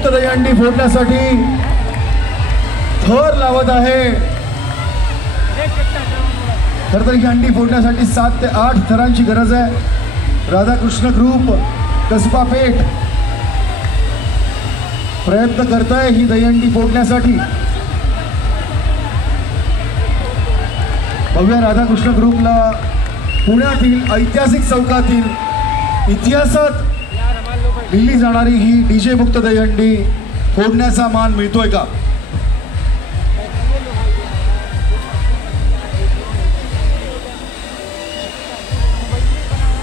मुक्त दहीहंडी फोडण्यासाठी थर लावत आहे। खरं तर ही हंडी फोडण्यासाठी 7 ते 8 थरांची गरज आहे। राधाकृष्ण ग्रुप कसबा पेठ प्रयत्न करत आहे ही दहीहंडी फोडण्यासाठी। भव्य राधाकृष्ण ग्रुपला पुण्यातील ऐतिहासिक चौकातील इतिहासात लिहिली जाणारी ही डीजे मुक्त दहीहंडी फोडण्याचा मान मिळतोय का?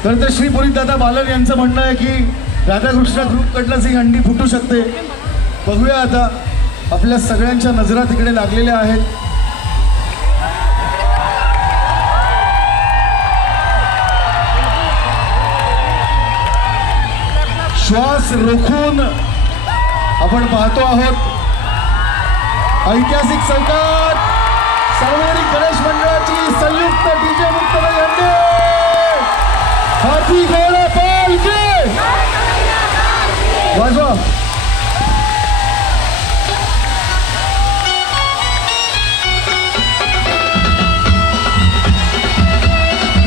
खरं तर श्री पुरीदादा बालन यांचं म्हणणं आहे की राधाकृष्ण ग्रुप कडनंच ही हंडी फुटू शकते। बघूया आता, आपल्या सगळ्यांच्या नजरा तिकडे लागलेल्या आहेत। श्वास रोखून आपण पाहतो आहोत ऐतिहासिक चौकात सार्वजनिक गणेश मंडळाची संयुक्त डीजे मुक्त दहीहंडी हाती घोडा पालखी वाजवा।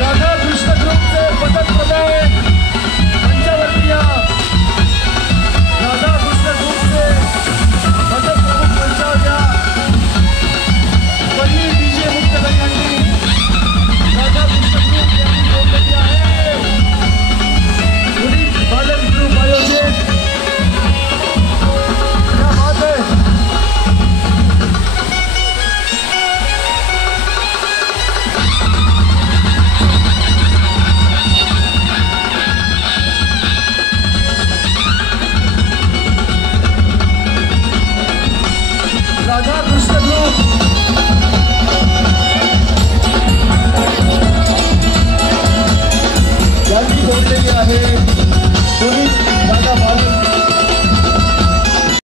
राधाकृष्ण ग्रुपचे पथक प्रमुख मंचावरती या। राधाकृष्ण ग्रुपचे पथक प्रमुख मंचावर या। पहिली डीजे मुक्त दहीहंडी राधाकृष्ण ग्रुप यांनी फोडलेली आहे। पुनीत बालन ग्रुप आयोजित क्या बात है। राधाकृष्ण